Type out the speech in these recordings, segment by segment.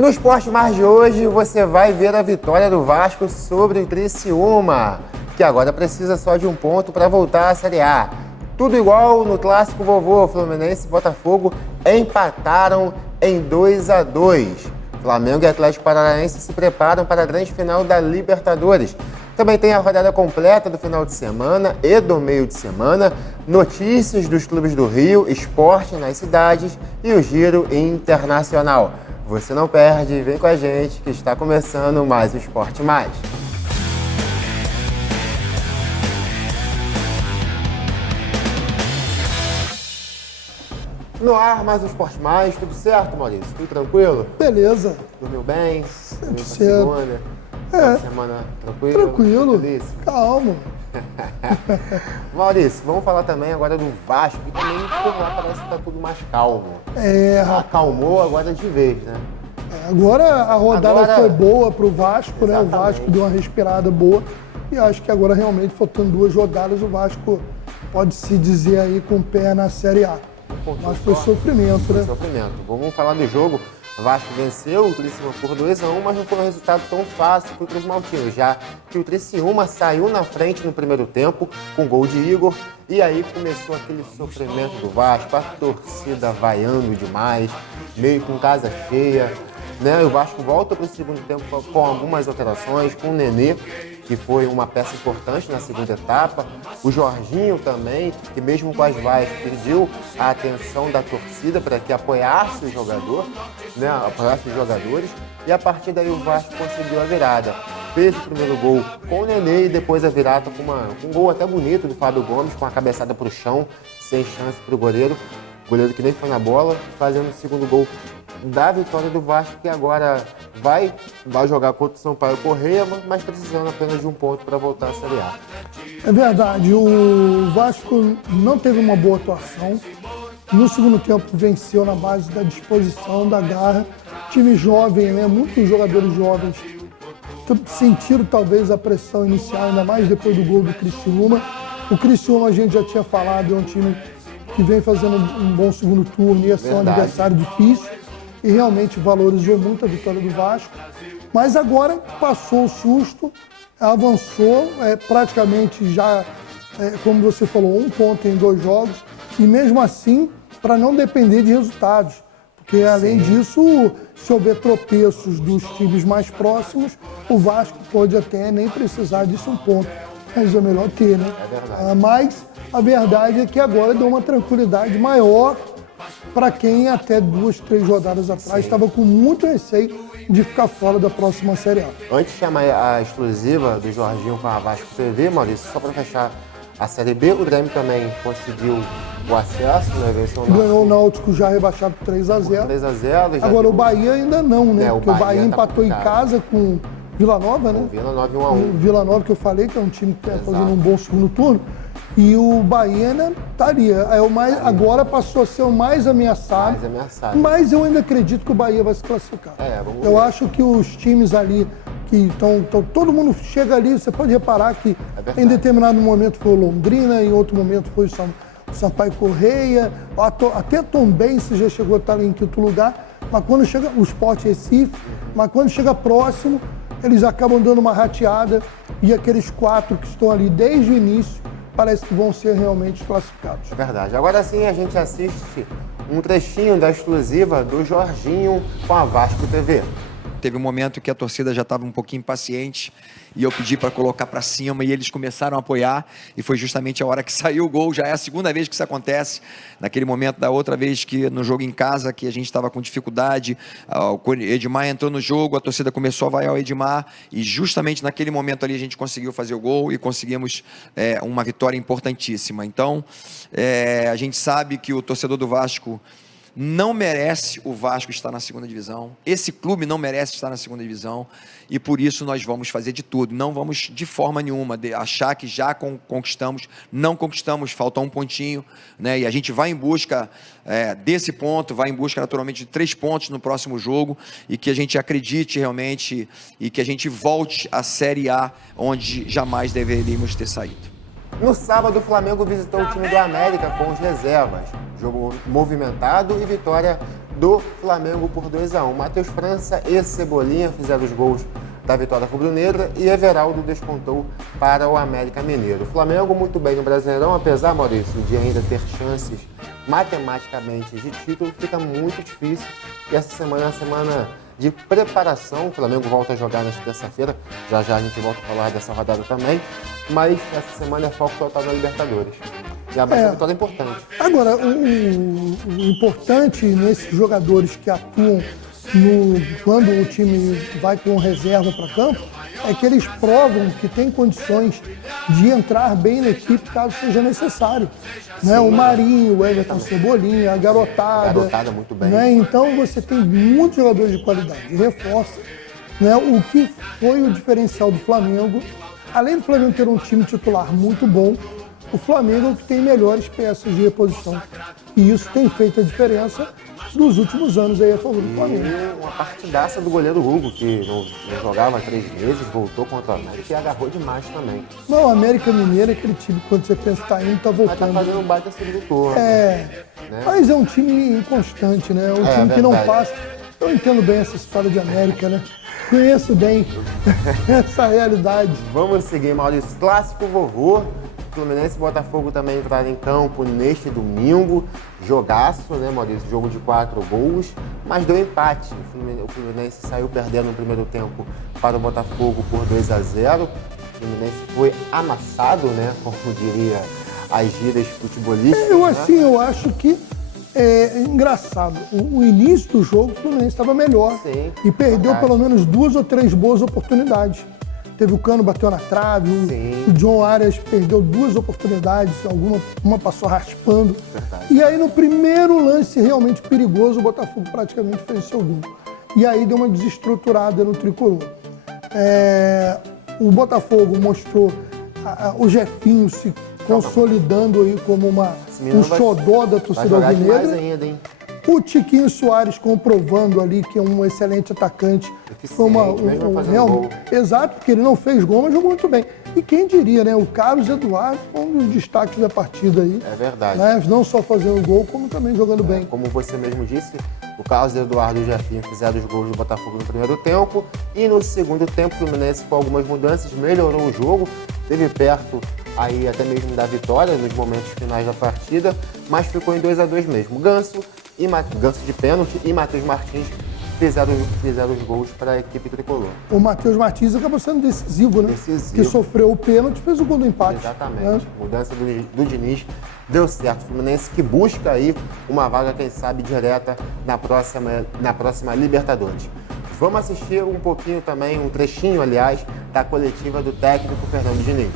No Esporte Mais de hoje, você vai ver a vitória do Vasco sobre o Criciúma, que agora precisa só de um ponto para voltar à Série A. Tudo igual no clássico vovô, Fluminense e Botafogo empataram em 2-2. Flamengo e Atlético Paranaense se preparam para a grande final da Libertadores. Também tem a rodada completa do final de semana e do meio de semana, notícias dos clubes do Rio, esporte nas cidades e o giro internacional. Você não perde, vem com a gente que está começando mais o Esporte Mais. No ar, mais um Esporte Mais, tudo certo, Maurício? Tudo tranquilo? Beleza. Dormiu bem? Dormiu pra Certo. segunda? Semana tranquila? Tranquilo. Feliz? Calma. Maurício, vamos falar também agora do Vasco, que também por lá parece que tá tudo mais calmo. Acalmou agora de vez, né? Agora a rodada foi boa pro Vasco, né? O Exatamente. Vasco deu uma respirada boa e acho que agora realmente, faltando 2 rodadas, o Vasco pode se dizer aí com o pé na Série A. Mas foi sofrimento, né? Sofrimento. Vamos falar do jogo. O Vasco venceu o Criciúma por 2-1, mas não foi um resultado tão fácil para os maltinos, já que o Criciúma saiu na frente no primeiro tempo com gol de Igor e aí começou aquele sofrimento do Vasco, a torcida vaiando demais, meio com casa cheia, né? O Vasco volta para o segundo tempo com algumas alterações, com o Nenê, que foi uma peça importante na segunda etapa. O Jorginho também, que mesmo com as vaias, pediu a atenção da torcida para que apoiasse o jogador, né? Apoiasse os jogadores. E a partir daí o Vasco conseguiu a virada. Fez o primeiro gol com o Nenê e depois a virada com um gol até bonito do Fábio Gomes, com a cabeçada para o chão, sem chance para o goleiro que nem foi na bola, fazendo o segundo gol da vitória do Vasco, que agora vai jogar contra o Sampaio Corrêa, mas precisando apenas de um ponto para voltar à Série A. É verdade, o Vasco não teve uma boa atuação. No segundo tempo venceu na base da disposição, da garra. Time jovem, né? Muitos jogadores jovens sentiram talvez a pressão inicial, ainda mais depois do gol do Criciúma. O Criciúma, a gente já tinha falado, é um time que vem fazendo um bom segundo turno, ia ser um adversário difícil e realmente valorizou muito a vitória do Vasco. Mas agora passou o susto, avançou, praticamente já, como você falou, 1 ponto em 2 jogos e mesmo assim, para não depender de resultados. Porque além disso, se houver tropeços dos times mais próximos, o Vasco pode até nem precisar disso 1 ponto. Mas é melhor ter, né? É verdade. Mas a verdade é que agora deu uma tranquilidade maior para quem até 2, 3 rodadas atrás estava com muito receio de ficar fora da próxima Série A. Antes de chamar a exclusiva do Jorginho com a Vasco TV, Maurício, só para fechar a Série B, o Grêmio também conseguiu o acesso, né? Venceu Ganhou o Náutico já rebaixado por 3-0. 3-0. Agora o Bahia ainda não, né? Porque o Bahia empatou em casa com Vila Nova, né? Vila Nova 1-1. Vila Nova, que eu falei, que é um time que está fazendo um bom segundo turno. E o Bahia ainda estaria. Agora passou a ser o mais ameaçado. Mas eu ainda acredito que o Bahia vai se classificar. Eu acho que os times ali que estão. Todo mundo chega ali, você pode reparar que em determinado momento foi o Londrina, em outro momento foi o Sampaio Corrêa, até Tombense já chegou a estar ali em 5º lugar. Mas quando chega o Sport Recife, mas quando chega próximo, eles acabam dando uma rateada e aqueles 4 que estão ali desde o início parece que vão ser realmente classificados. É verdade. Agora sim a gente assiste um trechinho da exclusiva do Jorginho com a Vasco TV. Teve um momento que a torcida já estava um pouquinho impaciente e eu pedi para colocar para cima e eles começaram a apoiar e foi justamente a hora que saiu o gol. Já é a segunda vez que isso acontece, naquele momento da outra vez que no jogo em casa que a gente estava com dificuldade, o Edmar entrou no jogo, a torcida começou a vaiar o Edmar e justamente naquele momento ali a gente conseguiu fazer o gol e conseguimos uma vitória importantíssima. Então a gente sabe que o torcedor do Vasco não merece o Vasco estar na segunda divisão, esse clube não merece estar na segunda divisão e por isso nós vamos fazer de tudo, não vamos de forma nenhuma achar que já conquistamos, não conquistamos, falta 1 pontinho, né? E a gente vai em busca desse ponto, vai em busca naturalmente de 3 pontos no próximo jogo e que a gente acredite realmente e que a gente volte à Série A, onde jamais deveríamos ter saído. No sábado, o Flamengo visitou o time do América com os reservas. Jogo movimentado e vitória do Flamengo por 2-1. Matheus França e Cebolinha fizeram os gols da vitória rubro-negra e Everaldo descontou para o América Mineiro. O Flamengo muito bem no Brasileirão, apesar, Maurício, de ainda ter chances matematicamente de título, fica muito difícil. E essa semana é uma semana de preparação. O Flamengo volta a jogar nesta terça-feira, já já a gente volta a falar dessa rodada também, mas essa semana é foco total na Libertadores. E a vitória é importante. Agora, o importante nesses jogadores que atuam quando o time vai com reserva para campo, é que eles provam que tem condições de entrar bem na equipe caso seja necessário. Né? O Marinho, o Everton Cebolinha, a garotada. Muito bem. Né? Então você tem muitos jogadores de qualidade, reforça. Né? O que foi o diferencial do Flamengo, além do Flamengo ter um time titular muito bom, o Flamengo é o que tem melhores peças de reposição. E isso tem feito a diferença nos últimos anos aí a favor do Flamengo. E uma partidaça do goleiro Hugo, que não jogava há 3 meses, voltou contra o América e agarrou demais também. Não, o América Mineiro é aquele time que quando você pensa que tá indo, tá voltando. Mas tá fazendo um baita segundo turno. Né? Mas é um time inconstante, né? É um time que não passa. Eu entendo bem essa história de América, né? Conheço bem essa realidade. Vamos seguir, Maurício. Clássico vovô. Fluminense e Botafogo também entraram em campo neste domingo. Jogaço, né, Maurício? Jogo de 4 gols, mas deu empate. O Fluminense saiu perdendo no primeiro tempo para o Botafogo por 2-0. O Fluminense foi amassado, né, como diria as gírias futebolísticas. Eu acho que é engraçado. O início do jogo, o Fluminense estava melhor. Sim, e perdeu pelo menos 2 ou 3 boas oportunidades. Teve o Cano, bateu na trave, o John Arias perdeu 2 oportunidades, uma passou raspando. Verdade. E aí no primeiro lance realmente perigoso, o Botafogo praticamente fez seu gol. E aí deu uma desestruturada no tricolor. O Botafogo mostrou o Jefinho se consolidando aí como um xodó da torcida alvinegra. Ainda, hein? O Tiquinho Soares comprovando ali que é um excelente atacante. Foi exato, porque ele não fez gol, mas jogou muito bem. E quem diria, né? O Carlos Eduardo foi um dos destaques da partida aí. É verdade. Né? Não só fazendo gol, como também jogando bem. Como você mesmo disse, o Carlos Eduardo e o Jefinho fizeram os gols do Botafogo no primeiro tempo. E no segundo tempo, o Fluminense, com algumas mudanças, melhorou o jogo. Esteve perto aí até mesmo da vitória nos momentos finais da partida, mas ficou em 2-2 mesmo. Ganso de pênalti e Matheus Martins fizeram os gols para a equipe tricolor. O Matheus Martins acabou sendo decisivo, né? Que sofreu o pênalti e fez o gol do empate. Exatamente. Né? Mudança do Diniz deu certo. O Fluminense que busca aí uma vaga, quem sabe, direta na próxima Libertadores. Vamos assistir um pouquinho também, um trechinho, aliás, da coletiva do técnico Fernando Diniz.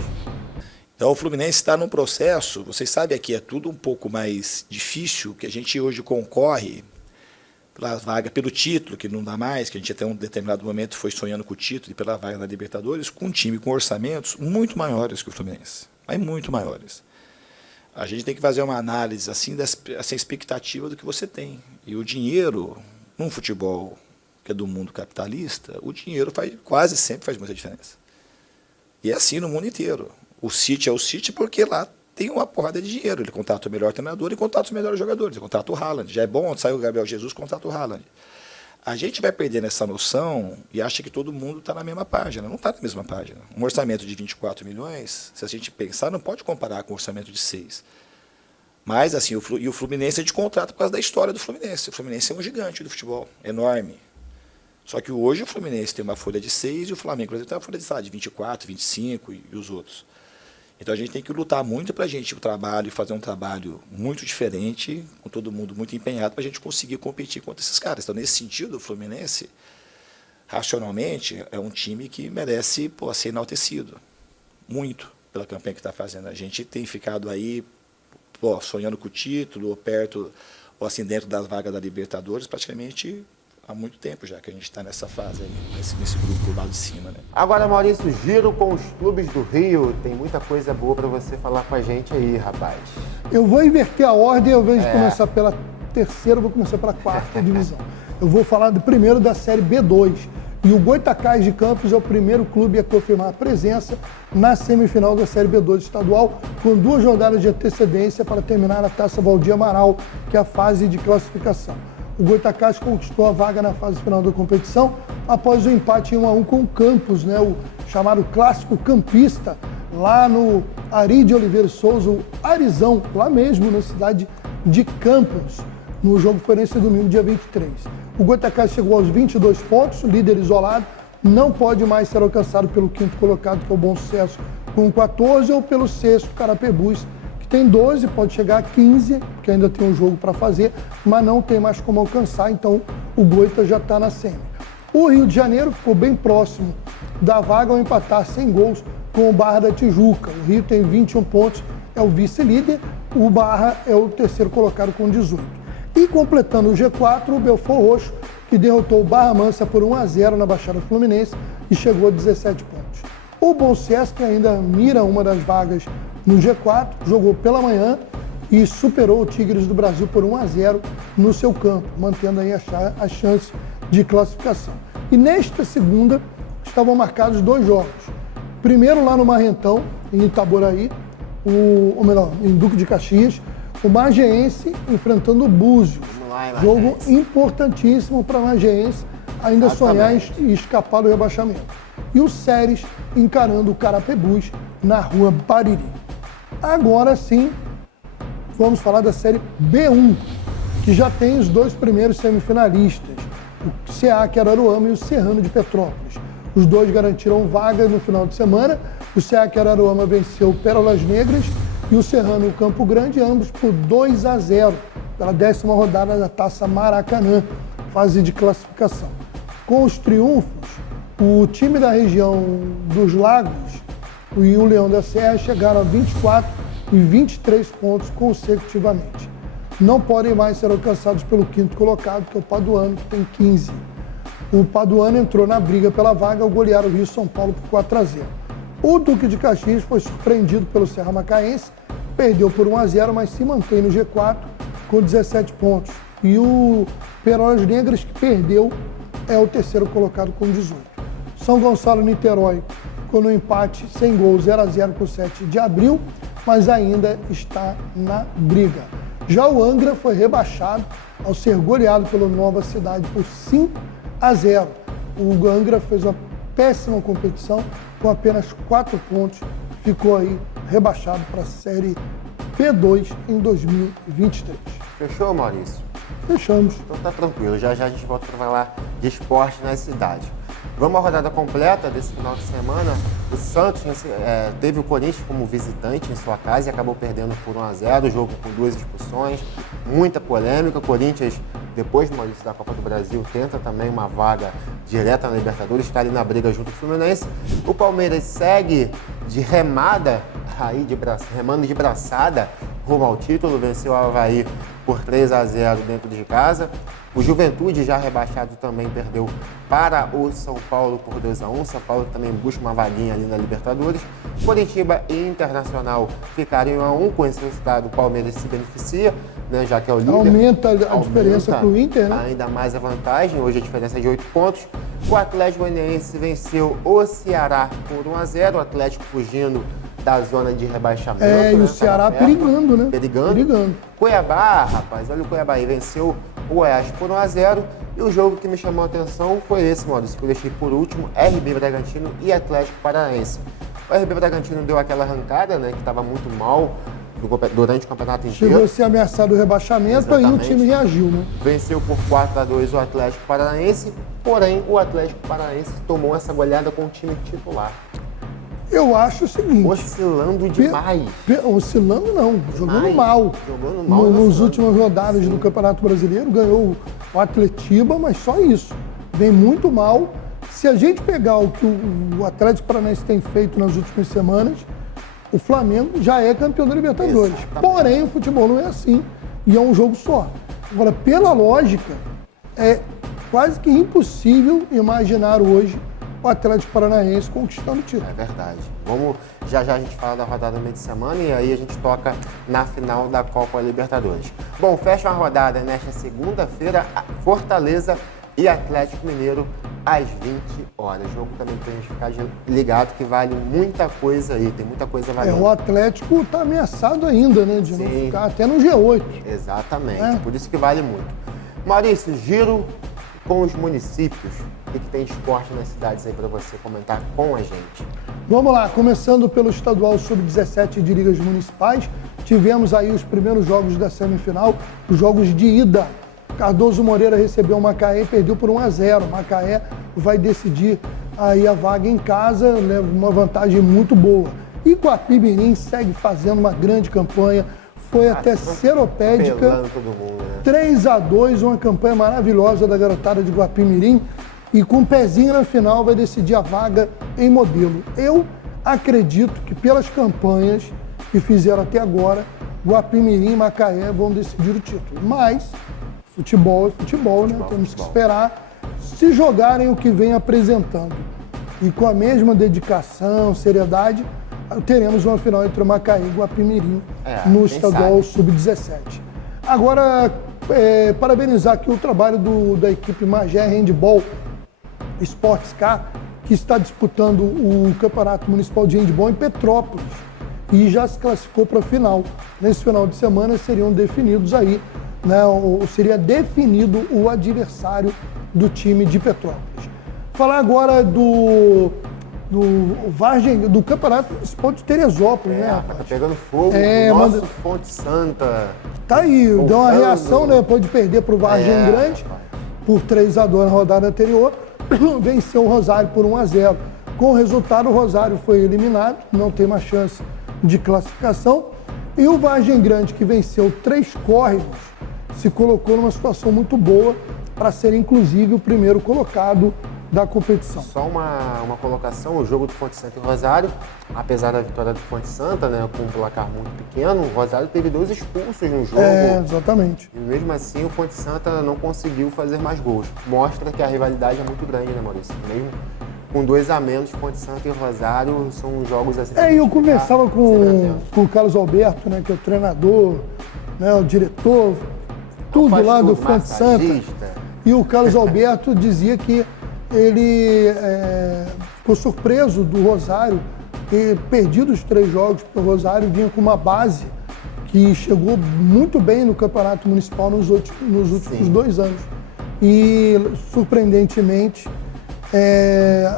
Então o Fluminense está num processo, vocês sabem aqui, é tudo um pouco mais difícil, que a gente hoje concorre pela vaga, pelo título, que não dá mais, que a gente até um determinado momento foi sonhando com o título e pela vaga da Libertadores, com um time com orçamentos muito maiores que o Fluminense, mas muito maiores. A gente tem que fazer uma análise assim dessa expectativa do que você tem. E o dinheiro, num futebol que é do mundo capitalista, o dinheiro quase sempre faz muita diferença. E é assim no mundo inteiro. O City é o City porque lá tem uma porrada de dinheiro. Ele contrata o melhor treinador e contrata os melhores jogadores. Ele contrata o Haaland. Já é bom, saiu o Gabriel Jesus, contrata o Haaland. A gente vai perdendo essa noção e acha que todo mundo está na mesma página. Não está na mesma página. Um orçamento de 24 milhões, se a gente pensar, não pode comparar com um orçamento de 6. Mas, assim, o Fluminense a gente contrata por causa da história do Fluminense. O Fluminense é um gigante do futebol, enorme. Só que hoje o Fluminense tem uma folha de 6 e o Flamengo, por exemplo, tem uma folha de, sei lá, de 24, 25 e os outros. Então a gente tem que lutar muito para a gente fazer um trabalho muito diferente, com todo mundo muito empenhado, para a gente conseguir competir contra esses caras. Então, nesse sentido, o Fluminense, racionalmente, é um time que merece ser enaltecido. Muito pela campanha que está fazendo. A gente tem ficado aí sonhando com o título, ou perto, ou assim, dentro das vagas da Libertadores, praticamente há muito tempo já que a gente está nessa fase aí, nesse grupo lá de cima, né? Agora, Maurício, giro com os clubes do Rio. Tem muita coisa boa para você falar com a gente aí, rapaz. Eu vou inverter a ordem, ao invés de começar pela terceira, eu vou começar pela quarta divisão. Eu vou falar primeiro da Série B2. E o Goitacás de Campos é o primeiro clube a confirmar a presença na semifinal da Série B2 estadual, com 2 rodadas de antecedência para terminar a Taça Valdir Amaral, que é a fase de classificação. O Goitacás conquistou a vaga na fase final da competição após o empate em 1-1 com o Campos, né? O chamado clássico campista, lá no Ari de Oliveira Souza, o Arizão, lá mesmo na cidade de Campos. No jogo foi nesse domingo, dia 23. O Goitacás chegou aos 22 pontos, líder isolado, não pode mais ser alcançado pelo quinto colocado, que é o Bom Sucesso, com 14, ou pelo sexto, Carapebus, que tem 12, pode chegar a 15, porque ainda tem um jogo para fazer, mas não tem mais como alcançar, então o Goita já está na semi. O Rio de Janeiro ficou bem próximo da vaga ao empatar sem gols com o Barra da Tijuca. O Rio tem 21 pontos, é o vice-líder, o Barra é o terceiro colocado com 18. E completando o G4, o Belfort Roxo, que derrotou o Barra Mansa por 1-0 na Baixada Fluminense e chegou a 17 pontos. O Bom Sucesso, que ainda mira uma das vagas no G4, jogou pela manhã e superou o Tigres do Brasil por 1-0 no seu campo, mantendo aí a chance de classificação. E nesta segunda estavam marcados 2 jogos. Primeiro lá no Marrentão, em Itaboraí, ou melhor, em Duque de Caxias, o Magiense enfrentando o Búzios. Jogo importantíssimo para o Magiense ainda sonhar em escapar do rebaixamento. E o Séries encarando o Carapebus na rua Bariri. Agora sim, vamos falar da Série B1, que já tem os 2 primeiros semifinalistas, o SEAC Araruama e o Serrano de Petrópolis. Os 2 garantiram vaga no final de semana. O SEAC Araruama venceu o Pérolas Negras e o Serrano o Campo Grande, ambos por 2-0, pela 10ª rodada da Taça Maracanã, fase de classificação. Com os triunfos, o time da região dos Lagos e o Leão da Serra chegaram a 24 e 23 pontos consecutivamente. Não podem mais ser alcançados pelo quinto colocado, que é o Paduano, que tem 15. O Paduano entrou na briga pela vaga ao golear o Rio São Paulo por 4-0. O Duque de Caxias foi surpreendido pelo Serra Macaense, perdeu por 1-0, mas se mantém no G4 com 17 pontos. E o Pérolas Negras, que perdeu, é o terceiro colocado com 18. São Gonçalo Niterói ficou no empate sem gol 0-0 com o 7 de abril, mas ainda está na briga. Já o Angra foi rebaixado ao ser goleado pelo Nova Cidade por 5-0. O Angra fez uma péssima competição com apenas 4 pontos, ficou aí rebaixado para a Série P2 em 2023. Fechou, Maurício? Fechamos. Então tá tranquilo, já já a gente volta para falar de esporte na cidade. Vamos à rodada completa desse final de semana. O Santos teve o Corinthians como visitante em sua casa e acabou perdendo por 1-0, o jogo com 2 expulsões, muita polêmica. O Corinthians, depois do Maurício da Copa do Brasil, tenta também uma vaga direta na Libertadores, está ali na briga junto com o Fluminense. O Palmeiras segue de remada, remando de braçada rumo ao título, venceu o Avaí por 3-0 dentro de casa. O Juventude, já rebaixado, também perdeu para o São Paulo por 2-1. São Paulo também busca uma vaguinha ali na Libertadores. Curitiba e Internacional ficaram em 1-1. Com esse resultado, o Palmeiras se beneficia, né, já que é o líder. Aumenta a diferença para o Inter, né? Ainda mais a vantagem. Hoje a diferença é de 8 pontos. O Atlético Goianiense venceu o Ceará por 1-0. O Atlético fugindo da zona de rebaixamento. E o Ceará perigando, né? Perigando. Cuiabá, rapaz, olha o Cuiabá aí, venceu o Goiás por 1-0. E o jogo que me chamou a atenção foi esse, Maurício, que eu deixei por último, RB Bragantino e Atlético Paranaense. O RB Bragantino deu aquela arrancada, né, que estava muito mal durante o campeonato inteiro. Chegou a ser ameaçado o rebaixamento. Exatamente. Aí o time reagiu, né? Venceu por 4-2 o Atlético Paranaense, porém o Atlético Paranaense tomou essa goleada com o time titular. Eu acho o seguinte... Oscilando demais. Oscilando não, jogando mal. Jogando mal. Nos últimos rodadas do Campeonato Brasileiro, ganhou o Atletiba, mas só isso. Vem muito mal. Se a gente pegar o que o Atlético Paranaense tem feito nas últimas semanas, o Flamengo já é campeão da Libertadores. Exatamente. Porém, o futebol não é assim. E é um jogo só. Agora, pela lógica, é quase que impossível imaginar hoje o Atlético Paranaense conquistando o título. É verdade. Já a gente fala da rodada meio de semana e aí a gente toca na final da Copa Libertadores. Bom, fecha a rodada nesta segunda-feira, Fortaleza e Atlético Mineiro às 20 horas. O jogo também tem que ficar ligado que vale muita coisa aí, tem muita coisa valendo. O Atlético está ameaçado ainda, né, de não ficar até no G8. Exatamente, por isso que vale muito. Maurício, giro com os municípios. O que tem esporte nas cidades aí para você comentar com a gente? Vamos lá, começando pelo estadual sub-17 de ligas municipais, tivemos aí os primeiros jogos da semifinal, os jogos de ida. Cardoso Moreira recebeu o Macaé e perdeu por 1-0. Macaé vai decidir aí a vaga em casa, leva uma vantagem muito boa. Guapimirim segue fazendo uma grande campanha, foi até Seropédica, 3-2, uma campanha maravilhosa da garotada de Guapimirim, e com um pezinho na final vai decidir a vaga em Modelo. Eu acredito que pelas campanhas que fizeram até agora, Guapimirim e Macaé vão decidir o título. Mas futebol é futebol, né? Temos que esperar. Se jogarem o que vem apresentando e com a mesma dedicação, seriedade, teremos uma final entre o Macaé e Guapimirim no estadual sub-17. Agora, parabenizar aqui o trabalho da equipe Magé Handball Sports Car, que está disputando o Campeonato Municipal de Handball em Petrópolis e já se classificou para a final. Nesse final de semana seriam definidos aí, né, ou seria definido o adversário do time de Petrópolis. Falar agora do Campeonato Municipal de Teresópolis, né? Tá pegando fogo, nosso Fonte Santa. Tá aí, deu uma reação, né? Depois de perder para o Vargem Grande por 3-2 na rodada anterior, venceu o Rosário por 1-0. Com o resultado, o Rosário foi eliminado, não tem mais chance de classificação. E o Vargem Grande, que venceu 3 córregos, se colocou numa situação muito boa para ser, inclusive, o primeiro colocado da competição. Só uma colocação, o jogo do Fonte Santa e Rosário, apesar da vitória do Fonte Santa, né, com um placar muito pequeno, o Rosário teve 2 expulsos no jogo. Exatamente. E mesmo assim o Fonte Santa não conseguiu fazer mais gols. Mostra que a rivalidade é muito grande, né, Maurício? Mesmo com 2 a menos, Fonte Santa e Rosário são jogos assim. Eu conversava com o Carlos Alberto, né, que é o treinador, né, o diretor, tudo lá do Fonte Santa. E o Carlos Alberto dizia que ele ficou surpreso do Rosário ter perdido os 3 jogos, porque o Rosário vinha com uma base que chegou muito bem no Campeonato Municipal nos últimos 2 anos. E, surpreendentemente,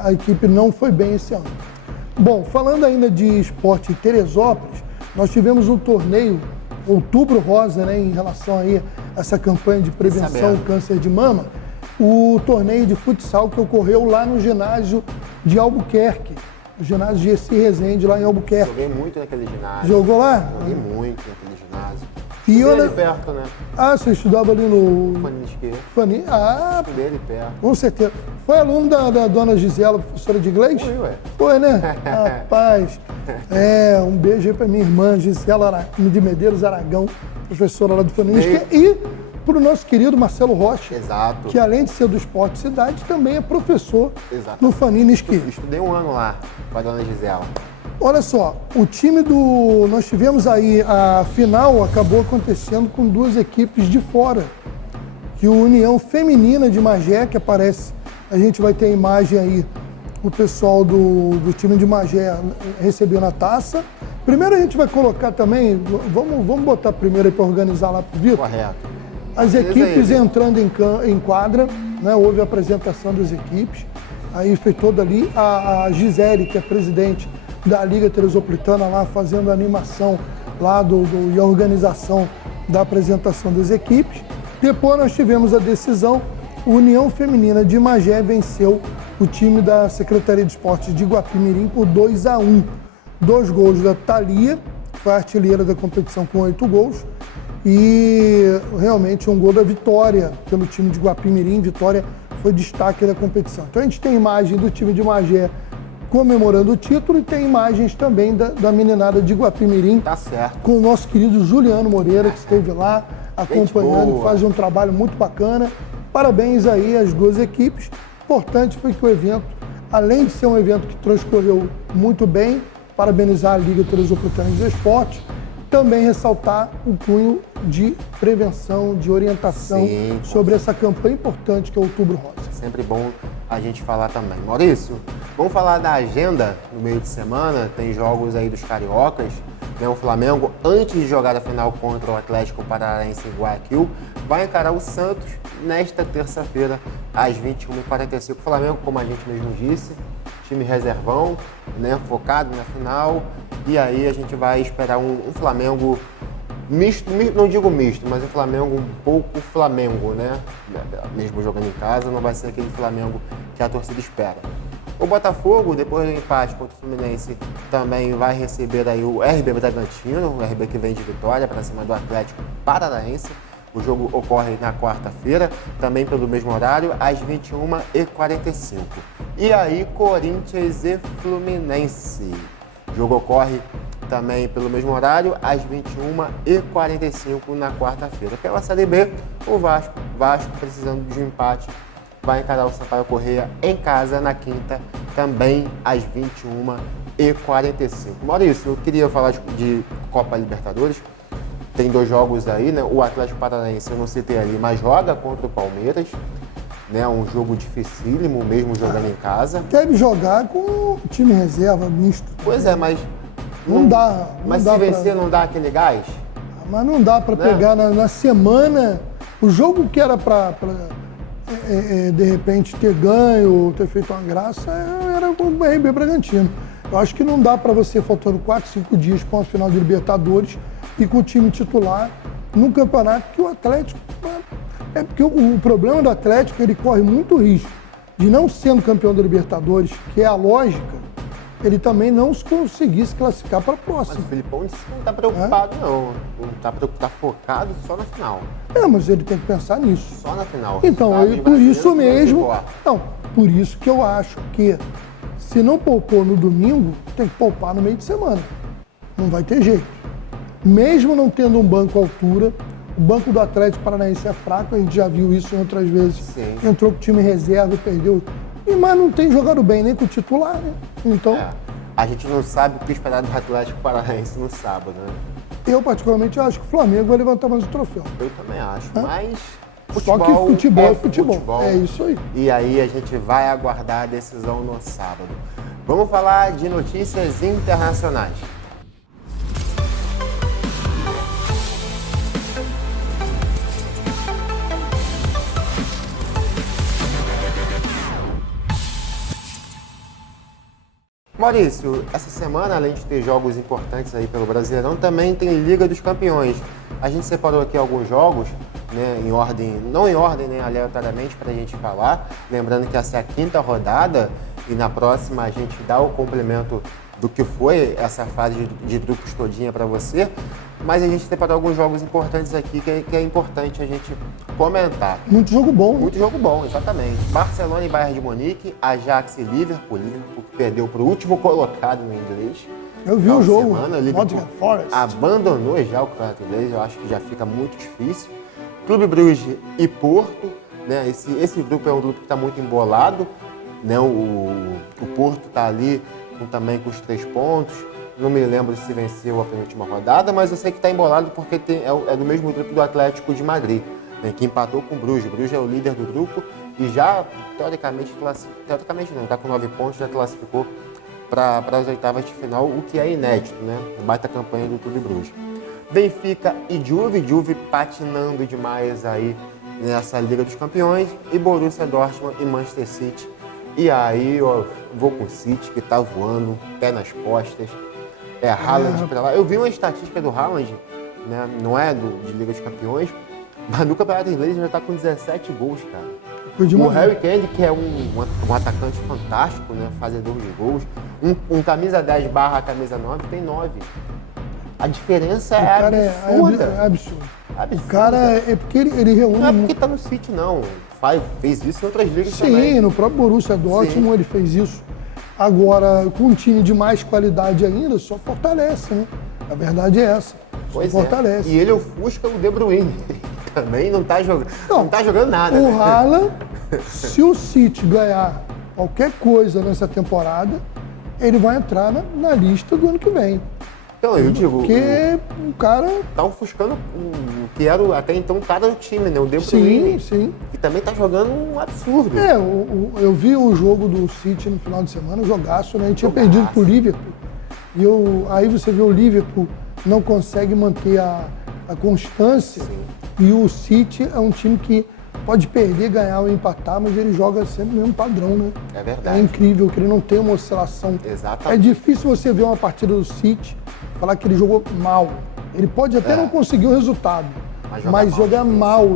a equipe não foi bem esse ano. Bom, falando ainda de esporte em Teresópolis, nós tivemos um torneio, Outubro Rosa, né, em relação aí a essa campanha de prevenção ao câncer de mama, o torneio de futsal que ocorreu lá no ginásio de Albuquerque, o ginásio Gessi Rezende, lá em Albuquerque. Joguei muito naquele ginásio. Jogou lá? Joguei muito naquele ginásio. E estudei ali perto, né? Você estudava ali no... Fani Esquerda. Fani? Estudei ali perto. Com certeza. Foi aluno da dona Gisela, professora de inglês? Foi, né? Rapaz. Um beijo aí pra minha irmã, Gisela de Medeiros Aragão, professora lá do Fani Esquerda. E para o nosso querido Marcelo Rocha, que além de ser do Esporte Cidade, também é professor no Fanini Esquerda. Estudei 1 ano lá com a dona Gisela. Olha só, o time nós tivemos aí, a final acabou acontecendo com 2 equipes de fora. Que o União Feminina de Magé, que aparece, a gente vai ter a imagem aí, o pessoal do time de Magé recebendo a taça. Primeiro a gente vai colocar também, vamos botar primeiro aí para organizar lá pro Vitor. Correto. As equipes entrando em quadra, né, houve a apresentação das equipes, aí foi toda ali a Gisele, que é presidente da Liga Teresopolitana, lá fazendo a animação lá e a organização da apresentação das equipes. Depois nós tivemos a decisão, a União Feminina de Magé venceu o time da Secretaria de Esportes de Guapimirim por 2-1. 2 gols da Thalia, que foi a artilheira da competição com 8 gols, e realmente um gol da Vitória pelo time de Guapimirim. Vitória foi destaque da competição. Então a gente tem imagem do time de Magé comemorando o título e tem imagens também da meninada de Guapimirim. Tá certo. Com o nosso querido Juliano Moreira, que esteve lá acompanhando, faz um trabalho muito bacana. Parabéns aí às 2 equipes. Importante foi que o evento, além de ser um evento que transcorreu muito bem, parabenizar a Liga Teresopolitana de Esportes, também ressaltar o cunho de prevenção, de orientação sobre essa campanha importante que é o Outubro Rosa. Sempre bom a gente falar também. Maurício, vamos falar da agenda no meio de semana, tem jogos aí dos cariocas, né? O Flamengo, antes de jogar a final contra o Atlético Paranaense em Guayaquil, vai encarar o Santos nesta terça-feira, às 21h45. O Flamengo, como a gente mesmo disse, time reservão, né, focado na final. E aí a gente vai esperar um Flamengo misto, não digo misto, mas um Flamengo um pouco Flamengo, né? Mesmo jogando em casa, não vai ser aquele Flamengo que a torcida espera. O Botafogo, depois do empate contra o Fluminense, também vai receber aí o RB Bragantino, o RB que vem de vitória para cima do Atlético Paranaense. O jogo ocorre na quarta-feira, também pelo mesmo horário, às 21h45. E aí, Corinthians e Fluminense. O jogo ocorre também pelo mesmo horário, às 21h45 na quarta-feira. Pela Série B, o Vasco precisando de um empate, vai encarar o Sampaio Corrêa em casa na quinta, também às 21h45. Maurício, eu queria falar de Copa Libertadores. Tem 2 jogos aí, né? O Atlético Paranaense, eu não citei ali, mas joga contra o Palmeiras, né? Um jogo dificílimo, mesmo jogando em casa. Deve jogar com o time reserva misto. Pois é, mas Não dá. Mas não se dá vencer, não dá aquele gás? Mas não dá para pegar na semana. O jogo que era para de repente ter ganho ou ter feito uma graça era com o RB Bragantino. Eu acho que não dá para você, faltando 4, 5 dias para uma final de Libertadores e com o time titular num campeonato que o Atlético... É porque o problema do Atlético, ele corre muito risco de, não sendo campeão da Libertadores, que é a lógica, ele também não conseguir se classificar para a próxima. Mas o Filipão disse que não está preocupado, não. Não está preocupado, tá focado só na final. Mas ele tem que pensar nisso. Só na final. Então, por isso mesmo... Então, por isso que eu acho que, se não poupou no domingo, tem que poupar no meio de semana. Não vai ter jeito. Mesmo não tendo um banco à altura, o banco do Atlético Paranaense é fraco, a gente já viu isso em outras vezes. Sim. Entrou com o time reserva e perdeu. Mas não tem jogado bem nem com o titular, né? Então, A gente não sabe o que esperar do Atlético Paranaense no sábado, né? eu particularmente acho que o Flamengo vai levantar mais o troféu. Eu também acho, mas... Só que futebol é futebol. futebol. É isso aí. E aí a gente vai aguardar a decisão no sábado. Vamos falar de notícias internacionais. Maurício, essa semana, além de ter jogos importantes aí pelo Brasileirão, também tem Liga dos Campeões. A gente separou aqui alguns jogos, né, em ordem, não em ordem, né, aleatoriamente para a gente falar. Lembrando que essa é a 5ª rodada e na próxima a gente dá o complemento do que foi essa fase de grupos todinha para você. Mas a gente separou alguns jogos importantes aqui que é importante a gente comentar. Muito jogo bom. Muito jogo bom, exatamente. Barcelona e Bayern de Munique, Ajax e Liverpool. Liverpool que perdeu para o último colocado no inglês. Eu vi o jogo. Nottingham Forest abandonou já o campeonato inglês, eu acho que já fica muito difícil. Clube Bruges e Porto, né? Esse grupo é um grupo que está muito embolado, né? O Porto está ali também com os 3 pontos. Não me lembro se venceu a penúltima rodada, mas eu sei que está embolado porque é do mesmo grupo do Atlético de Madrid, né, que empatou com o Bruges. O Bruges é o líder do grupo e já, teoricamente não, está com 9 pontos, já classificou para as oitavas de final, o que é inédito, né? Baita campanha do Clube Bruges. Benfica e Juve patinando demais aí nessa Liga dos Campeões, e Borussia Dortmund e Manchester City. E aí, ó, vou com o City, que tá voando, pé nas costas. Haaland pra lá. Eu vi uma estatística do Haaland, né? Não é de Liga dos Campeões, mas no Campeonato Inglês já tá com 17 gols, cara. O Harry Kane, que é um atacante fantástico, né? Fazedor de gols. Um camisa 10 barra camisa 9 tem 9. A diferença absurda. É absurdo. O cara é porque ele reúne... Não é porque tá no City, não. Fez isso em outras ligas também. Sim, no próprio Borussia Dortmund ele fez isso. Agora, com um time de mais qualidade ainda, só fortalece, né? A verdade é essa. Só fortalece. E ele ofusca o De Bruyne. Também não tá jogando nada. O Haaland, se o City ganhar qualquer coisa nessa temporada, ele vai entrar na lista do ano que vem. Então, eu digo... Porque o cara... Tá ofuscando o que era até então o cara do time, né? O De Bruyne. Sim. Que também tá jogando um absurdo. Eu vi o jogo do City no final de semana, um jogaço, né? A gente tinha perdido pro Liverpool. Aí você vê o Liverpool não consegue manter a constância. Sim. E o City é um time que pode perder, ganhar ou empatar, mas ele joga sempre o mesmo padrão, né? É verdade. É incrível que ele não tem uma oscilação. Exatamente. É difícil você ver uma partida do City falar que ele jogou mal. Ele pode até não conseguir o resultado, mas jogar mal,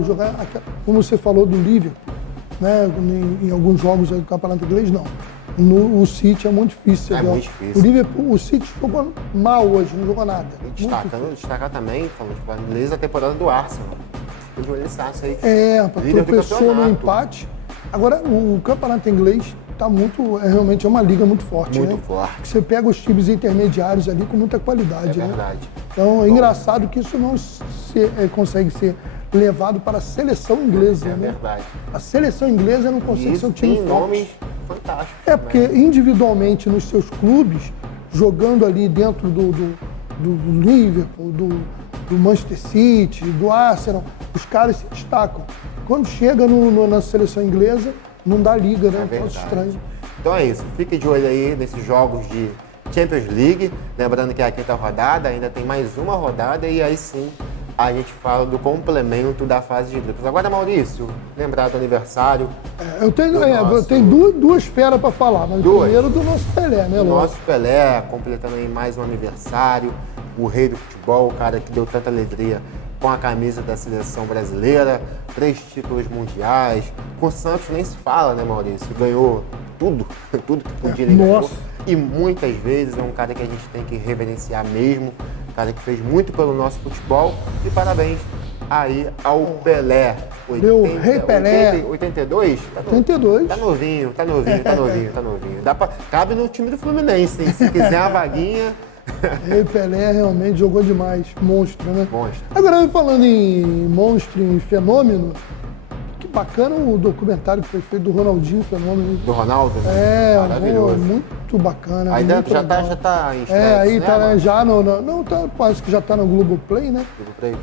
como você falou do Liverpool, né? Em alguns jogos do Campeonato Inglês, não. O City é muito difícil. É muito difícil. O Liverpool, o City jogou mal hoje, não jogou nada. E destacar também, falando de futebol inglês, a temporada do Arsenal. Ficou de olho nesse Arsenal aí. Tropeçou no empate. Agora, o Campeonato Inglês tá realmente é uma liga muito forte, muito né? forte. Você pega os times intermediários ali com muita qualidade, É né? verdade. Então, é engraçado que isso não consegue ser levado para a seleção inglesa, É né? verdade. A seleção inglesa não consegue ser um time tem forte. nomes fantásticos. É, porque individualmente nos seus clubes, jogando ali dentro do Liverpool, do Manchester City, do Arsenal, os caras se destacam. Quando chega na seleção inglesa, não dá liga, né? É Um troço verdade. estranho. Então é isso, fique de olho aí nesses jogos de Champions League. Lembrando que é a quinta rodada, ainda tem mais uma rodada e aí sim a gente fala do complemento da fase de grupos. Agora, Maurício, lembrar do aniversário. Eu tenho duas feras para falar, mas primeiro do nosso Pelé, né, O Lô? nosso Pelé, completando aí mais um aniversário, o rei do futebol, o cara que deu tanta alegria com a camisa da seleção brasileira, 3 títulos mundiais. Com o Santos nem se fala, né, Maurício? Ganhou tudo que podia ele ganhou. Nossa. E muitas vezes é um cara que a gente tem que reverenciar mesmo, um cara que fez muito pelo nosso futebol. E parabéns aí ao Pelé. Meu rei Pelé. 82? 82. Tá novinho. Cabe no time do Fluminense, hein? Se quiser uma vaguinha. Rei Pelé realmente jogou demais. Monstro, né? Monstro. Agora, falando em monstro, em fenômeno, que bacana o documentário que foi feito do Ronaldinho Fenômeno. Do Ronaldo? Né? Maravilhoso. Muito bacana. Aí muito já legal. tá em estreia, aí né, tá mano? já parece que já tá no Globoplay, né? Globoplay.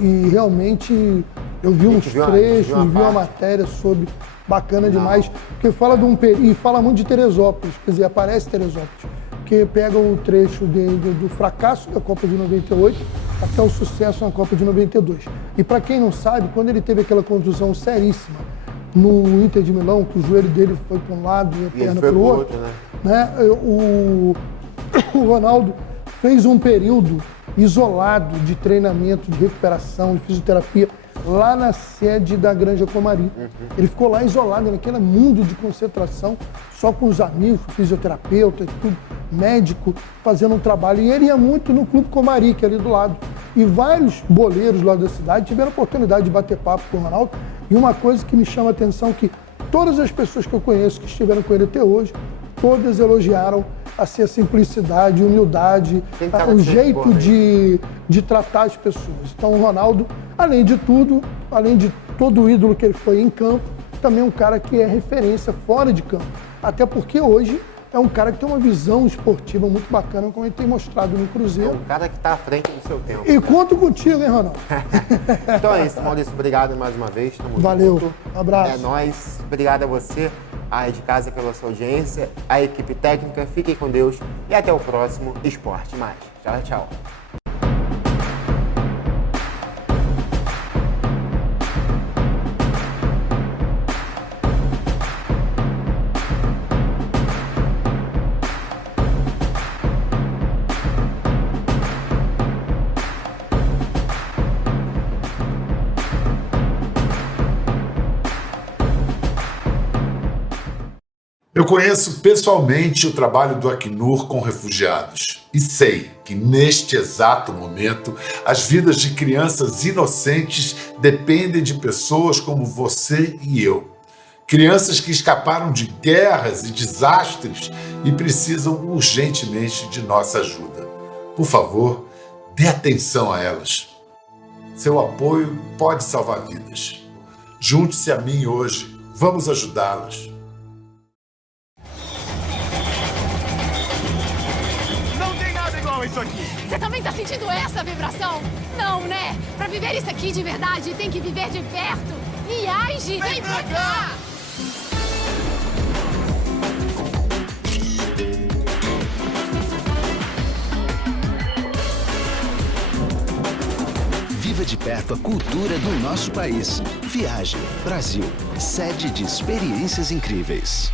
E realmente eu vi uns trechos, vi uma matéria sobre, bacana demais, porque fala de e fala muito de Teresópolis, quer dizer, aparece Teresópolis, porque pega o trecho do fracasso da Copa de 98 até o sucesso na Copa de 92. E para quem não sabe, quando ele teve aquela contusão seríssima no Inter de Milão, que o joelho dele foi para um lado e a perna para o outro, né? O Ronaldo fez um período isolado de treinamento, de recuperação, de fisioterapia, lá na sede da Granja Comari. Ele ficou lá isolado, naquele mundo de concentração, só com os amigos, fisioterapeuta e tudo, médico, fazendo um trabalho. E ele ia muito no Clube Comari, que é ali do lado. E vários boleiros lá da cidade tiveram a oportunidade de bater papo com o Ronaldo. E uma coisa que me chama a atenção é que todas as pessoas que eu conheço que estiveram com ele até hoje, todas elogiaram assim, a simplicidade, a humildade, o jeito de tratar as pessoas. Então o Ronaldo, além de tudo, além de todo o ídolo que ele foi em campo, também é um cara que é referência fora de campo. Até porque hoje é um cara que tem uma visão esportiva muito bacana, como ele tem mostrado no Cruzeiro. É um cara que está à frente do seu tempo. E conto contigo, hein, Ronaldo? Então é isso, Maurício. Obrigado mais uma vez. Tamo Valeu. junto. Abraço. É nóis. Obrigado a você, aí de casa, pela sua audiência, a equipe técnica. Fiquem com Deus e até o próximo Esporte Mais. Tchau, tchau. Eu conheço pessoalmente o trabalho do Acnur com refugiados e sei que neste exato momento as vidas de crianças inocentes dependem de pessoas como você e eu. Crianças que escaparam de guerras e desastres e precisam urgentemente de nossa ajuda. Por favor, dê atenção a elas. Seu apoio pode salvar vidas. Junte-se a mim hoje. Vamos ajudá-las. Isso aqui. Você também tá sentindo essa vibração? Não, né? Pra viver isso aqui de verdade, tem que viver de perto. E age, vem pra cá! Viva de perto a cultura do nosso país. Viaje Brasil, sede de experiências incríveis.